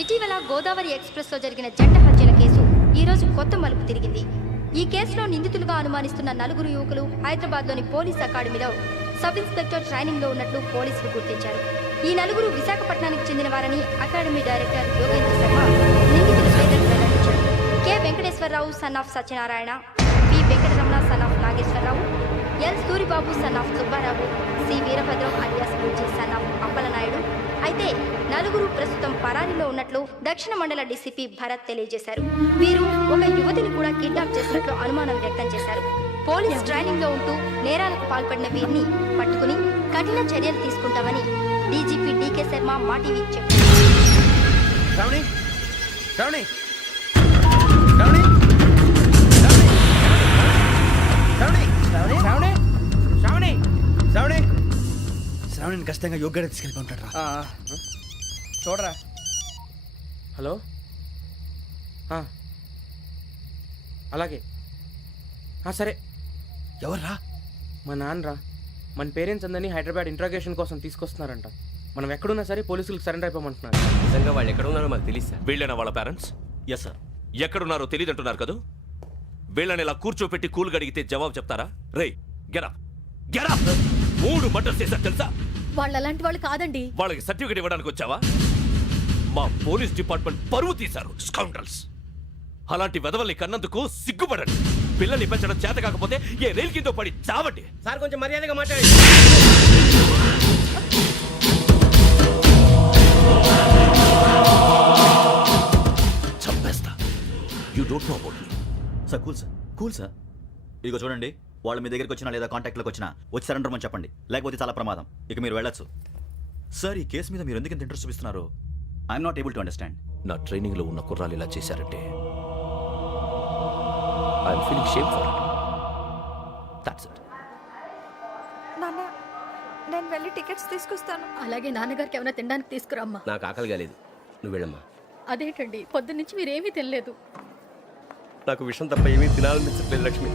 ఇటీవల గోదావరి ఎక్స్ప్రెస్లో జరిగిన జంట హత్యల కేసు ఈరోజు కొత్త మలుపు తిరిగింది. ఈ కేసులో నిందితులుగా అనుమానిస్తున్న 4 యువకులు హైదరాబాద్లోని పోలీస్ అకాడమీలో సబ్ ఇన్స్పెక్టర్ ట్రైనింగ్లో ఉన్నట్లు పోలీసులు గుర్తించారు. ఈ 4 విశాఖపట్నానికి చెందిన వారని అకాడమీ డైరెక్టర్ యోగేంద్ర శర్మ నిందితుల పేర్లను వెల్లడించారు. K Venkateswara Rao son of Satyanarayana, P Venkataramana son of Nageswara Rao, L Suribabu son of Subba Rao, C Veerabhadram alias Bujji son of Appalanaidu. అయితే 4 ప్రస్తుతం పరారీలో ఉన్నట్లు దక్షిణ మండల డీసీపీ భరత్ తెలియజేశారు. వీరు ఒక యువతిని కూడా కిడ్నాప్ చేసినట్లు అనుమానం వ్యక్తం చేశారు. పోలీస్ ట్రైనింగ్ లో ఉంటూ నేరాలకు పాల్పడిన వీరిని పట్టుకుని కఠిన చర్యలు తీసుకుంటామని డీజీపీ డీకే శర్మ మా టీవీకి చెప్పారు. శ్రావణిని ఖచ్చితంగా యోగ్యత తీసుకెళ్ళి ఉంటాడు. చూడరా. హలో, అలాగే సరే. ఎవర్రా? మా నాన్నరా. మన పేరెంట్స్ అందరినీ హైదరాబాద్ ఇంట్రాగేషన్ కోసం తీసుకొస్తున్నారంట. మనం ఎక్కడున్నా సరే పోలీసులకు సరెండర్ అయిపోమంటున్నారు. నిజంగా వాళ్ళు ఎక్కడ ఉన్నారో మాకు తెలియదు సార్. వీళ్ళైనా వాళ్ళ పేరెంట్స్? Yes sir. ఎక్కడున్నారో తెలియదంటున్నారు కదా. వీళ్ళని ఇలా కూర్చోపెట్టి కూల్ గడిగితే జవాబు చెప్తారా? రే గెటప్ గెటప్. 3 మర్డర్స్ చేశారు తెలుసా? వాళ్ళు అలాంటి వాళ్ళు కాదండి. వాళ్ళకి సర్టిఫికేట్ ఇవ్వడానికి వచ్చావా? మా పోలీస్ డిపార్ట్మెంట్ పరువు తీశారు స్కౌండ్రల్స్. అలాంటి వెధవల్ని కన్నందుకు సిగ్గుపడండి. పిల్లల్ని పెంచడం చేత కాకపోతే ఏ రైలు కింద పడి చావండి. సార్ కొంచెం మర్యాదగా మాట్లాడండి. చంపేస్తా. You don't know about me. Sir cool sir. ఇదిగో చూడండి, వాళ్ళు మీ దగ్గరికి వచ్చినా లేదా కాంటాక్ట్లోకి వచ్చినా వచ్చి సరెండర్ అని చెప్పండి, లేకపోతే చాలా ప్రమాదం. ఇక మీరు వెళ్ళొచ్చు. సార్, ఈ కేసు మీద మీరు ఎందుకు ఇంత ఇంట్రెస్ట్ చూపిస్తున్నారు? I'm not able to understand. నా ట్రైనింగ్ లో ఉన్న కుర్రాలు ఇలా చేశారంటే I'm feeling shame for it. That's it. నాన్న, నేను వెళ్ళి టికెట్స్ తీసుకొస్తాను. అలాగే నాన్నగారికి ఏమైనా తినడానికి తీసుకురమ్మా. నాకు ఆకలి కాలేదు, నువ్వు వెళ్ళమ్మా. అదేంటండి, పొద్దున్నుంచి మీరేమీ తినలేదు. నాకు విషయం తప్ప ఏమీ తినాలనిపించట్లేదు లక్ష్మి.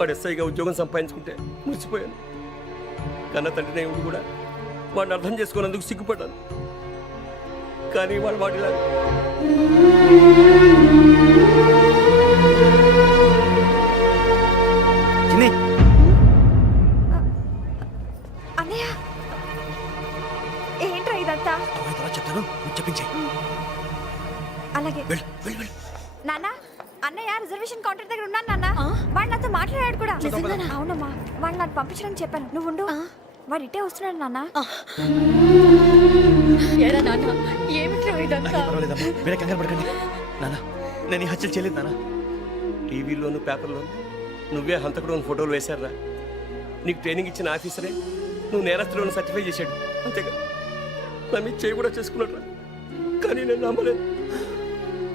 వాడు ఎస్ఐగా ఉద్యోగం సంపాదించుకుంటే మురిసిపోయాను. కన్న తండ్రినే ఉండి కూడా వాడిని అర్థం చేసుకున్నందుకు సిగ్గుపడ్డాను. కానీ వాడు వాడిలా అన్నయ్య, ఏంట్రా ఇదంతా? చెప్తాను, చెప్పించే. అలాగే నాన్న. అన్నయ్య రిజర్వేషన్ కౌంటర్ దగ్గర ఉన్నాను నాన్న. వాడు నాతో మాట్లాడాడు కూడా. అవునమ్మా, వాడు నాకు పంపించడానికి చెప్పాను. నువ్వు ఉండు, వాడు ఇట్టే వస్తున్నాడు నాన్న. ఏరా నాన్న, ఏమిట్రా ఇదంతా? వేరే కంగారు పడకండి నాన్న. నేను ఈ హత్యలు చేయలేదు నాన్న. టీవీలోను పేపర్లోను నువ్వే హంతకుడు ఫోటోలు వేశారా? నీకు ట్రైనింగ్ ఇచ్చిన ఆఫీసరే నువ్వు నేరస్తులను సర్టిఫై చేశాడు. అంతేగా నా మీద చేయి కూడా చేసుకున్నట్రా. కానీ నేను నమ్మలేదు.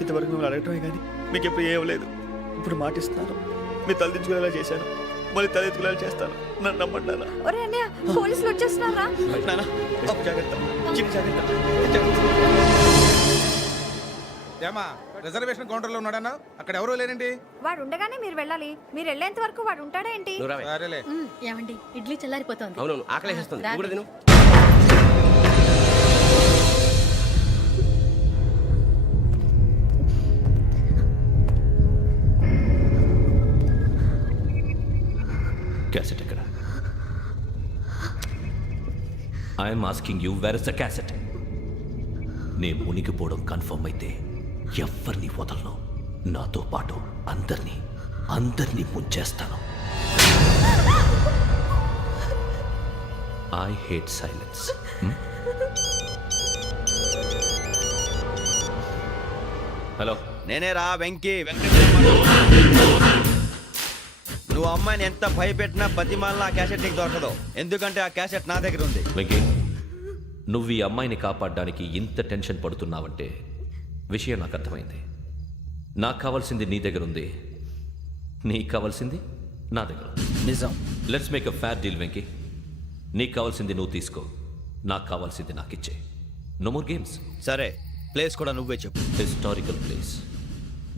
ఇంతవరకు మిమ్మల్ని అడగటమే కానీ మీకు ఎప్పుడు ఏం లేదు. ఇప్పుడు మాటిస్తున్నాను, మీ తలదించుకునేలా చేశాను, మళ్ళీ తలెత్తుకునేలా చేస్తాను. నన్ను నమ్మండి నాన్న. ఒరే అన్నయ్య, పోలీసులు వచ్చేస్తున్నారా? నాన్న, జాగ్రత్త, చిన్న జాగ్రత్త. ఏమా, రిజర్వేషన్ కౌంటర్లో ఉన్నాడన్నా? అక్కడ ఎవరూ లేనండి. వాడు ఉండగానే మీరు వెళ్ళాలి. మీరు వెళ్ళేంత వరకు వాడు ఉంటాడా ఏంటి? సరేలే. ఏమండి, ఇడ్లీ చల్లారిపోతుంది. అవునవును, ఆకలేస్తుంది. నువ్వు కూడా తిను. క్యాసెట్ ఎక్కడ? I'm asking you, where is the cassette? నే మునిగిపోవడం కన్ఫర్మ్ అయితే ఎవ్వరిని వదలను. నాతో పాటు అందరినీ ముంచేస్తాను. I hate silence. హలో, నేనేరా వెంకీ నువ్వు అమ్మాయిని ఎంత భయపెట్టినా బతిమాలినా ఆ క్యాసెట్ నీకు దొరకదు. ఎందుకంటే ఆ క్యాసెట్ నా దగ్గర ఉంది. వెంకీ, నువ్వు ఈ అమ్మాయిని కాపాడడానికి ఇంత టెన్షన్ పడుతున్నావంటే విషయం నాకు అర్థమైంది. నాకు కావాల్సింది నీ దగ్గర ఉంది, నీకు కావాల్సింది నా దగ్గర. నిజం. Let's make a fair deal Venky. నీకు కావాల్సింది నువ్వు తీసుకో, నాకు కావాల్సింది నాకు ఇచ్చే. No more games. సరే, ప్లేస్ కూడా నువ్వే చెప్పు. Historical place,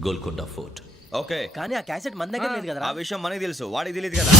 Golconda fort. Okay, కానీ ఆ క్యాసెట్ మన దగ్గర లేదు కదా. ఆ విషయం మనకి తెలుసు, వాడికి తెలియదు కదా.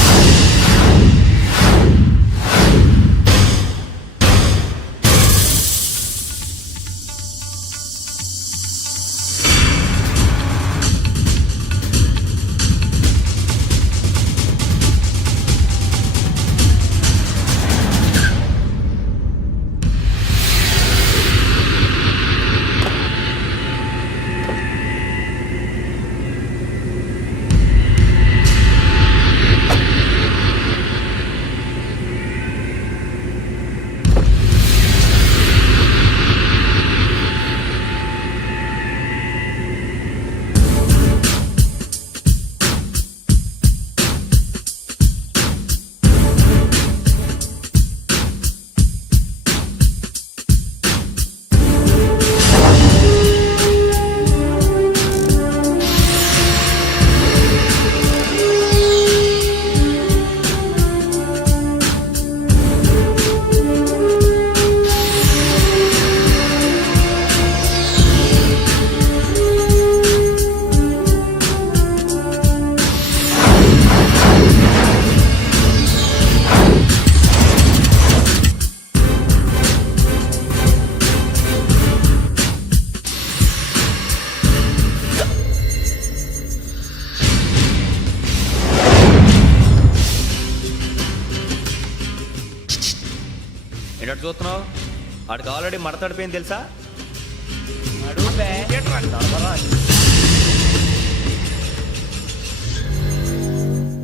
ఏంటో చూస్తున్నావు? వాడికి ఆల్రెడీ మడతడిపోయింది తెలుసా?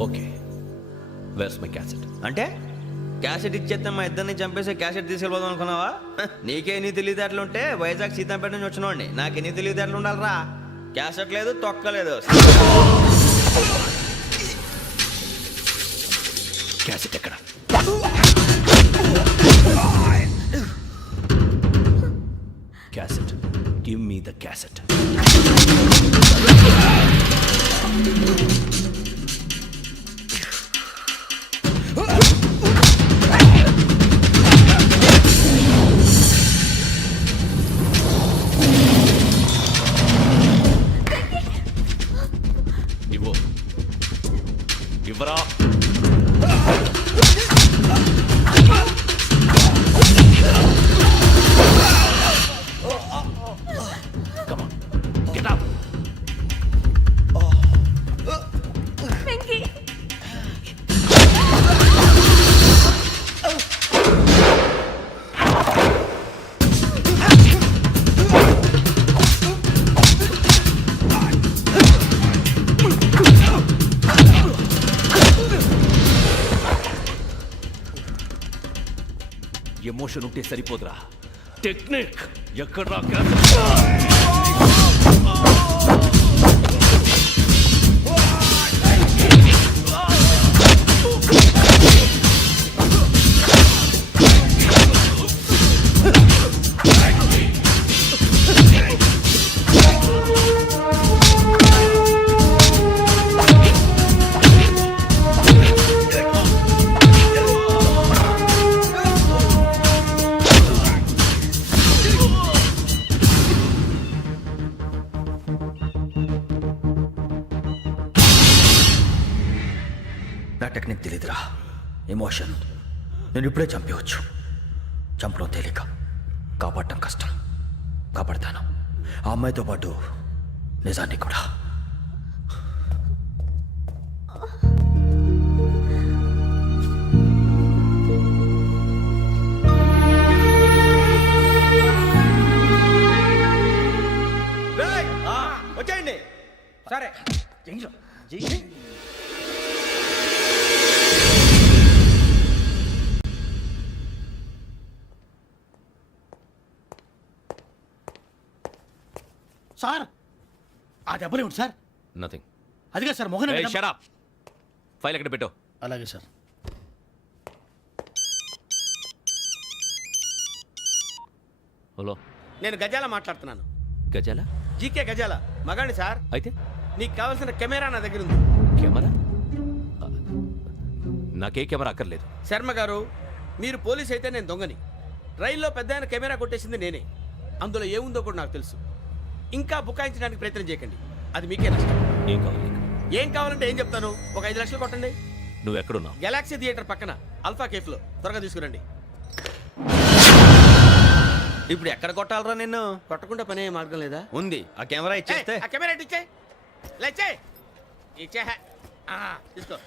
Okay, where's my cassette? అంటే క్యాసెట్ ఇచ్చేస్తే మా ఇద్దరిని చంపేసి క్యాసెట్ తీసుకెళ్ళిపోదాం అనుకున్నావా? నీకే ఎన్ని తెలివితేటలు ఉంటే వైజాగ్ సీతంపేట నుంచి వచ్చినోడిని నాకు ఎన్ని తెలివితేటలు ఉండాలిరా? క్యాసెట్ లేదు, తొక్కలేదు. క్యాసెట్ ఎక్కడ? Cassette, give me the cassette. ఇవ్వు, ఇవ్వరా. Come on, get up. Emotion ఉంటే సరిపోదురా, టెక్నిక్ ఎక్కడ? నా టెక్నిక్ తెలీదురా, ఎమోషన్. నేను ఇప్పుడే చంపేవచ్చు. చంపడం తేలిక, కాపాడటం కష్టం. కాపాడతాను ఆ అమ్మాయితో పాటు నిజాన్ని కూడా. వచ్చేయండి. సరే. సార్ ఆ దెబ్బలు ఏమిటి సార్? నథింగ్. అదిగా సార్ మొహన్ షట్ అప్. ఫైల్ ఎక్కడ పెట్టు? అలాగే సార్. హలో, నేను గజాల మాట్లాడుతున్నాను. గజాల? జీకే గజాల మగాండి సార్. అయితే నీకు కావాల్సిన కెమెరా నా దగ్గర ఉంది. కెమెరా? నాకే కెమెరా అక్కర్లేదు. శర్మ గారు, మీరు పోలీస్ అయితే నేను దొంగని. రైల్లో పెద్ద ఆయన కెమెరా కొట్టేసింది నేనే. అందులో ఏముందో కూడా నాకు తెలుసు. ఇంకా బుకాయించడానికి ప్రయత్నం చేయకండి, అది మీకే నష్టం. ఏం కావాలి నీకు? ఏం కావాలంటే ఏం చెప్తాను. ఒక 5 లక్షలు కొట్టండి. నువ్వు ఎక్కడున్నావు? గెలాక్సీ థియేటర్ పక్కన అల్ఫా కేఫ్లో. త్వరగా తీసుకురండి. ఇప్పుడు ఎక్కడ కొట్టాలరా నిన్ను? కొట్టకుండా పనే మార్గం లేదా? ఉంది, ఆ కెమెరా ఇచ్చేస్తే. ఆ కెమెరా ఇచ్చే లేచే ఇచ్చే తీసుకో.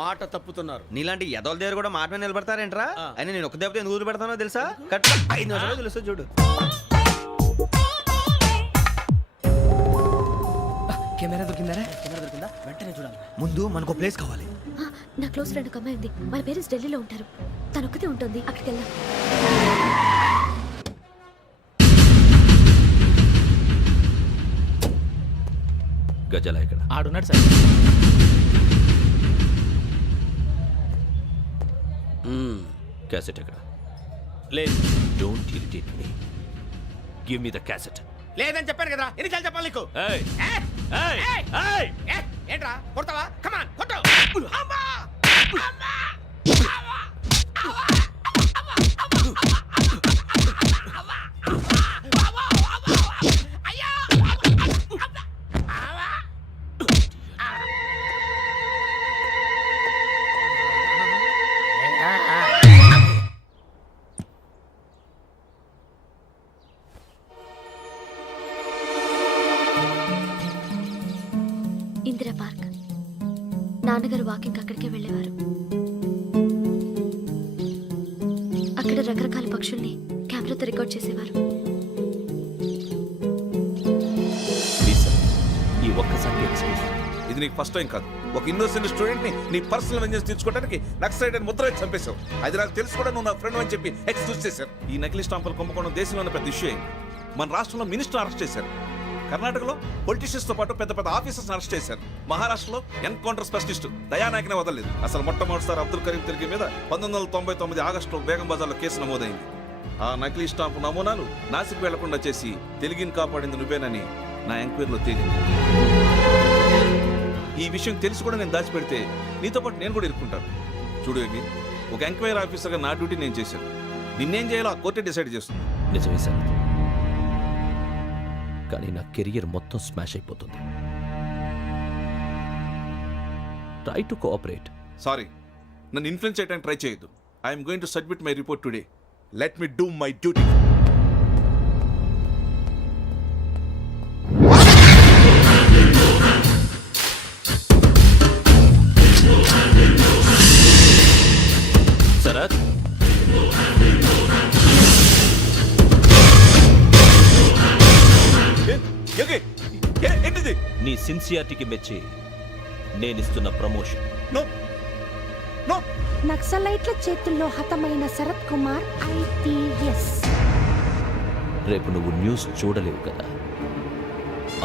మాట తప్పుతున్నారు. నీలాంటి ఎదల దగ్గర కూడా మాట మీద నిలబడతారేంట్రా? ఆ. అని నేను ఒక దెబ్బతో ఎందుకు పెడతానో తెలుసా? కట్ 5 నిమిషాలు తెలుసు చూడు. కెమెరా దొరికిందా? వెంటనే చూడాలి. ముందు మనకు ప్లేస్ కావాలి. నా క్లోజ్ ఫ్రెండ్ ఒక అమ్మాయి ఉంది. వాళ్ళ పేరెంట్స్ ఢిల్లీలో ఉంటారు. తను ఒక్కతే ఉంటుంది. అక్కడికి వెళ్దాం. గజాల ఎక్కడ? ఆడున్నాడు సార్. క్యాసెట్ ఎక్కడ? లేదు. Don't irritate me. Give me the cassette. లేదని చెప్పాను కదా, ఎన్నిసార్లు చెప్పాలి నీకు? ఏయ్ ఏయ్! ఏయ్ ఏయ్! ఏయ్! ఏయ్! ఏంట్రా కొడతావా? కమాన్ కొట్టు. అమ్మా! అమ్మా! అమ్మా! ఇందిరా పార్క్. నాన్నగారు వాకింగ్ అక్కడికే వెళ్ళేవారు. అక్కడ రకరకాల పక్షుల్ని కెమెరాతో రికార్డ్ చేసేవారు. ప్లీజ్ సార్, ఈ ఒక్కసారి ఎక్స్క్యూజ్. ఇది నీకు ఫస్ట్ టైం కాదు. ఒక ఇన్నోసెంట్ స్టూడెంట్ ని నీ పర్సనల్ వెంజెన్స్ తీర్చుకోవడానికి నక్సలైట్ అని ముద్ర వేసి చంపేశావు. అది నాకు తెలుసు కూడా నువ్వు నా ఫ్రెండ్ అని చెప్పి ఎక్స్క్యూజ్ చేశారు. ఈ నకిలీ స్టాంపులు కుంభకోణం దేశంలోనే పెద్ద ఇష్యూ అయింది. మన రాష్ట్రంలో మినిస్టర్ అరెస్ట్ చేశారు. కర్ణాటకలో పొలిటీషియన్స్ తో పాటు పెద్ద పెద్ద ఆఫీసర్స్ అరెస్ట్ చేశారు. మహారాష్ట్రలో ఎన్కౌంటర్ స్పెషలిస్ట్ దయానాయకనే వదలలేదు. అసలు మొట్టమొదటిసారి అబ్దుల్ కరీం తిరిగి మీద 1999 ఆగస్టులో బేగం బజార్లో కేసు నమోదైంది. ఆ నకిలీ స్టాంపు నమూనాలు నాసిక్ వెళ్లకుండా చేసి తెలుగుని కాపాడింది నువ్వేనని నా ఎంక్వైరీలో తేలింది. ఈ విషయం తెలిసి కూడా నేను దాచిపెడితే నీతో పాటు నేను కూడా ఇరుక్కుంటాను. చూడు యోగి, ఒక ఎంక్వైరీ ఆఫీసర్గా నా డ్యూటీ నేను చేశాను. నిన్నేం చేయాలో ఆ కోర్టే డిసైడ్ చేస్తుంది. నిజమే సార్, కానీ నా కెరియర్ మొత్తం స్మాష్ అయిపోతుంది. Try to cooperate. సారీ, నన్ను ఇన్ఫ్లుయెన్స్ చేయడానికి ట్రై చేయొద్దు. I'm going to submit my report today. Let me do my duty. Sharath, ఏంటిది? నీ సిన్సియారిటీకి మెచ్చి నేనిస్తున్న ప్రమోషన్. No no. నక్సలైట్ల చేతుల్లో హతమైన శరత్ కుమార్ IPS. రేపు నువ్వు న్యూస్ చూడలేవు కదా,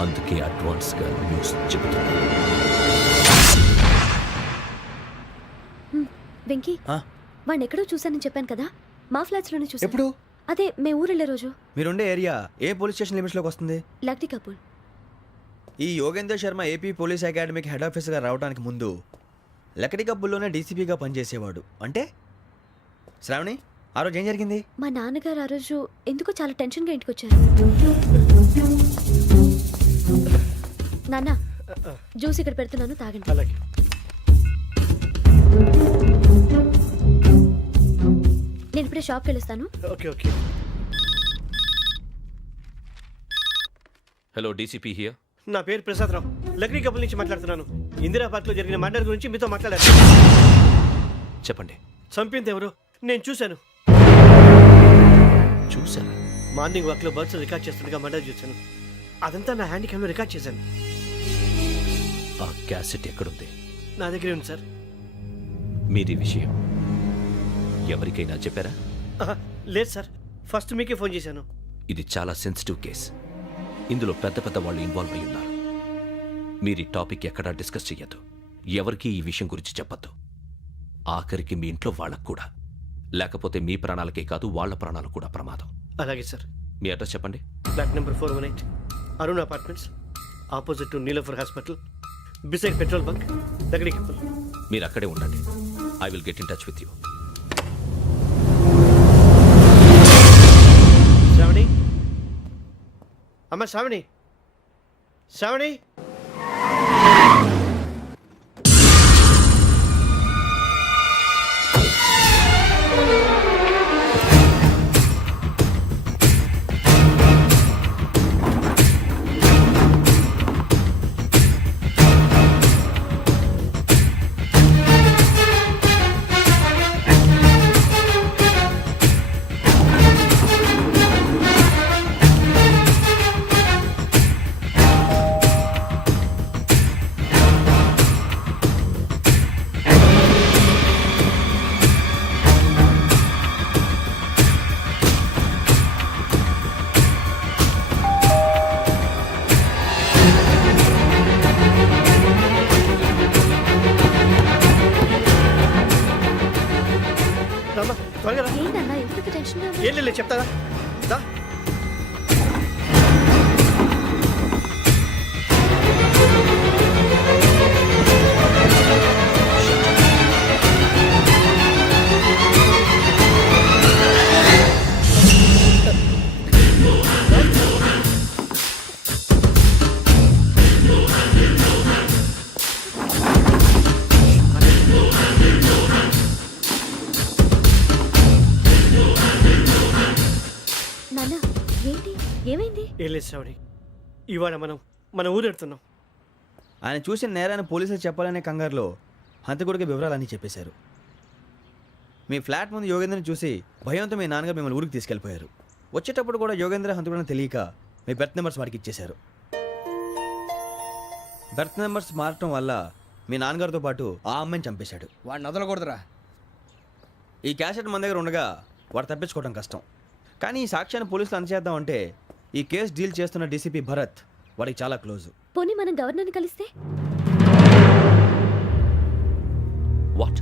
అందుకే అడ్వాన్స్గా న్యూస్ చెబుతున్నా. వెంకీ, వాడిని ఎక్కడో చూశానని చెప్పాను కదా, మా ఫ్లాట్స్ లోనే చూసాను. ఎప్పుడు? అదే మేము ఊరెళ్ళే రోజు. మీరుండే ఏరియా ఏ పోలీస్ స్టేషన్ లిమిట్స్లోకి వస్తుంది? లక్టీ కపూర్. ఈ యోగేందర్ శర్మ ఏపీ పోలీస్ అకాడమీకి హెడ్ ఆఫీసర్గా రావడానికి ముందు లకడి కబ్బుల్లోనే డీసీపీగా పనిచేసేవాడు. అంటే శ్రావణి, ఆ రోజు ఏం జరిగింది? మా నాన్నగారు ఆ రోజు ఎందుకో చాలా టెన్షన్గా ఇంటికి వచ్చారు. నాన్న, జ్యూస్ ఇక్కడ పెడుతున్నాను, తాగండి. అలాగే. నేను ఇప్పుడే షాప్కి వెళ్ళొస్తాను. Okay okay. Hello, DCP here. నా పేరు ప్రసాదరావు, లక్రీ కపుల్ నుంచి మాట్లాడుతున్నాను. ఇందిరా పార్క్ లో జరిగిన మర్డర్ గురించి మీతో మాట్లాడారు. చెప్పండి. చంపింది ఎవరు? నేను చూశాను. చూసారా? మార్నింగ్ వాక్ లో బర్డ్స్ రికార్డ్ చేస్తుండగా మర్డర్ చూశాను. అదంతా నా హ్యాండ్ క్యామ్ లో రికార్డ్ చేశాను. ఆ క్యాసెట్ ఎక్కడుంది? నా దగ్గరే ఉంది సార్. మీరు ఈ విషయం ఎవరికైనా చెప్పారా? లేదు సార్, ఫస్ట్ మీకే ఫోన్ చేశాను. ఇది చాలా సెన్సిటివ్ కేస్. ఇందులో పెద్ద పెద్ద వాళ్ళు ఇన్వాల్వ్ అయి ఉన్నారు. మీరు ఈ టాపిక్ ఎక్కడా డిస్కస్ చెయ్యొద్దు. ఎవరికి ఈ విషయం గురించి చెప్పొద్దు. ఆఖరికి మీ ఇంట్లో వాళ్ళకు కూడా. లేకపోతే మీ ప్రాణాలకే కాదు, వాళ్ళ ప్రాణాలు కూడా ప్రమాదం. అలాగే సార్. మీ అడ్రస్ చెప్పండి. Flat number 418, Arun apartments, opposite to Niloufer hospital, beside petrol bunk, దగ్గర కపుల్. మీరు అక్కడే ఉండండి. I will get in touch with you. Sravani, అమ్మ శ్రావణి, శ్రావణి. త్వరగా రా. ఏంటన్నా ఎందుకు టెన్షన్? ఏం లేదు, చెప్తారా? దా. నాన్న, ఏంటి, ఏమైంది? ఏం లేదు శ్రావణి, ఇవాళ మనం మన ఊరెడుతున్నాం. ఆయన చూసిన నేరాన్ని పోలీసులు చెప్పాలనే కంగారులో హంతకుడికి వివరాలన్నీ చెప్పేశారు. మీ ఫ్లాట్ ముందు యోగేంద్రని చూసి భయంతో మీ నాన్నగారు మిమ్మల్ని ఊరికి తీసుకెళ్ళిపోయారు. వచ్చేటప్పుడు కూడా యోగేంద్ర హంతకుడని తెలియక మీ బెర్త్ నెంబర్స్ వాడికి ఇచ్చేశారు. బెర్త్ నెంబర్స్ మారటం వల్ల మీ నాన్నగారితో పాటు ఆ అమ్మాయిని చంపేశాడు. వాడిని వదలకూడదురా. ఈ క్యాసెట్ మన దగ్గర ఉండగా వాడు తప్పించుకోవడం కష్టం. కానీ ఈ సాక్ష్యాన్ని పోలీసులు అందజేద్దామంటే ఈ కేసు డీల్ చేస్తున్న డీసీపీ భరత్ వాడికి చాలా క్లోజు. పోనీ మనం గవర్నర్ని కలిస్తే? వాట్?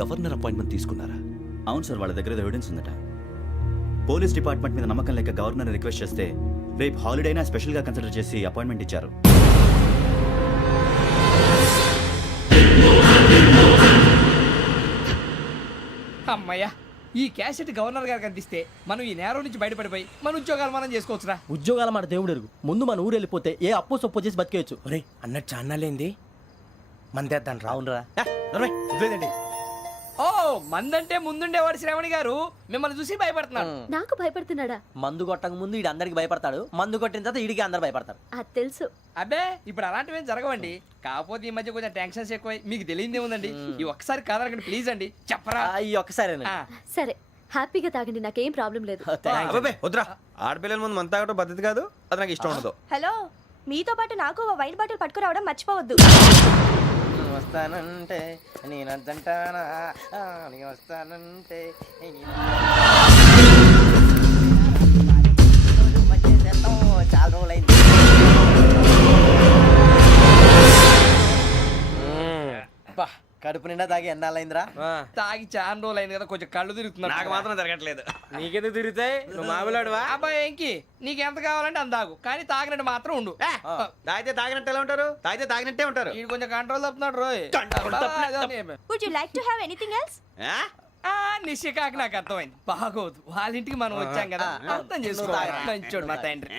గవర్నర్ అపాయింట్మెంట్ తీసుకున్నారా? అవును సార్, వాళ్ళ దగ్గర ఎవిడెన్స్ ఉందట. పోలీస్ డిపార్ట్మెంట్ మీద నమ్మకం లేక గవర్నర్ రిక్వెస్ట్ చేస్తే రేపు హాలిడేనా స్పెషల్గా కన్సిడర్ చేసి అపాయింట్మెంట్ ఇచ్చారు. అమ్మయ్యా, ఈ క్యాసెట్ గవర్నర్ గారికి అందిస్తే మనం ఈ నేరం నుంచి బయటపడిపోయి మన ఉద్యోగాలు మనం చేసుకోవచ్చురా. ఉద్యోగాల మాట దేవుడు ఎరుగు. ముందు మన ఊరు వెళ్ళిపోతే ఏ అప్పు సొప్పు చేసి బతికేయచ్చు. ఒరే అన్నట్టు చాన్నాలేంది మందేద్దాం రా. అవునరా. వదిలేదండి. ఓ మందంటే ముందుండేవాడు శ్రావణి గారు మిమ్మల్ని చూసి భయపడుతున్నాడు. నాకు భయపడుతున్నాడా? మందు కొట్టక ముందు ఈడు అందరికి భయపడతాడు, మందు కొట్టిన తర్వాత ఈడికి అందరు భయపడతారు. అది తెలుసు. అబ్బే ఇప్పుడు అలాంటివి ఏం జరగవండి. కాకపోతే ఈ మధ్య కొంచెం టెన్షన్స్ ఎక్కువై మీకు తెలియదే ఉందండి. ఈ ఒక్కసారి కాదనకండి ప్లీజ్ అండి, చెప్పరా. ఈ ఒక్కసారి సరే హ్యాపీగా తాగండి, నాకేం ప్రాబ్లం లేదు. అబ్బాబే వద్దురా, ఆడపిల్లల ముందు మంత తాగడం పద్ధతి కాదు, అది నాకు ఇష్టం ఉండదు. హలో, మీతో పాటు నాకు ఓ వైన్ బాటిల్ పట్టుకురావడం మర్చిపోవద్దు. వస్తానంటే నేనంటానా, వస్తానంటే చాలా రోజులైంది. కడుపు నిండా తాగి ఎన్నాళ్ళైందిరా? తాగి చాలా రోజులు అయింది కదా, కొంచెం కళ్ళు తిరుగుతున్నాడు. నాకు మాత్రం జరగట్లేదు. నీకెందుకు తిరుగుతాయి? నువ్వు మామూలుడువా? అబ్బాయి ఏంకి నీకు ఎంత కావాలంటే అంత తాగు, కానీ తాగినట్టు మాత్రం ఉండు. తాగితే తాగినట్టు ఎలా ఉంటారు? తాగితే తాగినట్టే ఉంటారు. వీడు కొంచెం కంట్రోల్ తప్పుతున్నాడు రోయ్. Would you like to have anything else? నిశ్చికాకి నాకు అర్థమైంది. బాగోదు, వాళ్ళ ఇంటికి మనం వచ్చాం కదా, అర్థం చేసుకోవాలి. మంచోడు మా తండ్రి.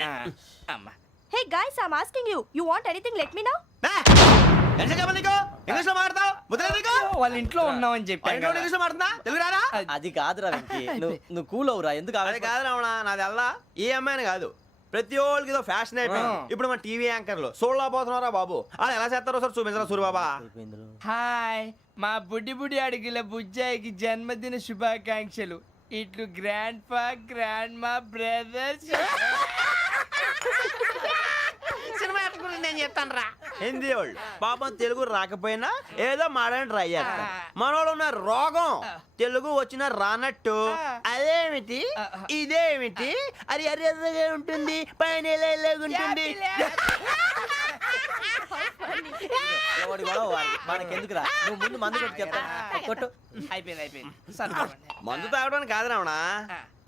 అమ్మా hey guys, I am asking you, you want anything let me know. English లో మాట్లాడతావు? వాళ్ళ ఇంట్లో ఉన్నామని చెప్పాను. ఇంగ్లీష్ లో మాట్లాడుతున్నా? తెలుగు రారా? అది కాదురా వెంకీ, నువ్వు కూల్ అవురా. ఎందుకు అది కాదు రావణా, నాది అల్లా ఈ అమ్మాయిని కాదు, ప్రతి ఒళ్ళకి ఏదో ఫ్యాషన్ అయిపోయింది. ఇప్పుడు మన టీవీ యాంకర్లు సోళ్ళ పోతున్నారా బాబు, వాళ్ళు ఎలా చేస్తారో సార్ చూపించరా సూరిబాబా. హాయ్, మా బుడ్డి బుడి అడిగిల బుజ్జాయికి జన్మదిన శుభాకాంక్షలు. ఇట్లు గ్రాండ్ ఫా గ్రాండ్ మా బ్రదర్స్. నేను చెప్తాను రా. హిందీ వాళ్ళు పాపం తెలుగు రాకపోయినా ఏదో మాడని ట్రై చేస్తారు. మనోళ్ళు ఉన్న రోగం తెలుగు వచ్చిన రానట్టు అదేమిటి ఇదేమిటి అది అరిగా ఉంటుంది, పైన ఉంటుంది. మనకెందుకురా, నువ్వు ముందు మందు కొట్టి చెప్తా. కొట్టు. అయిపోయింది. మందు తాగడానికి కాదు రావణ,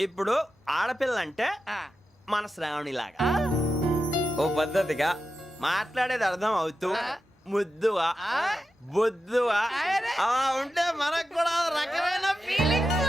ఇప్పుడు ఆడపిల్ల అంటే మన శ్రావణిలాగా ఓ పద్ధతిగా మాట్లాడేది అర్థం అవుతూ ముద్దువా బొద్దువా అలా ఉంటే మనకు కూడా రకమైన ఫీలింగ్స్.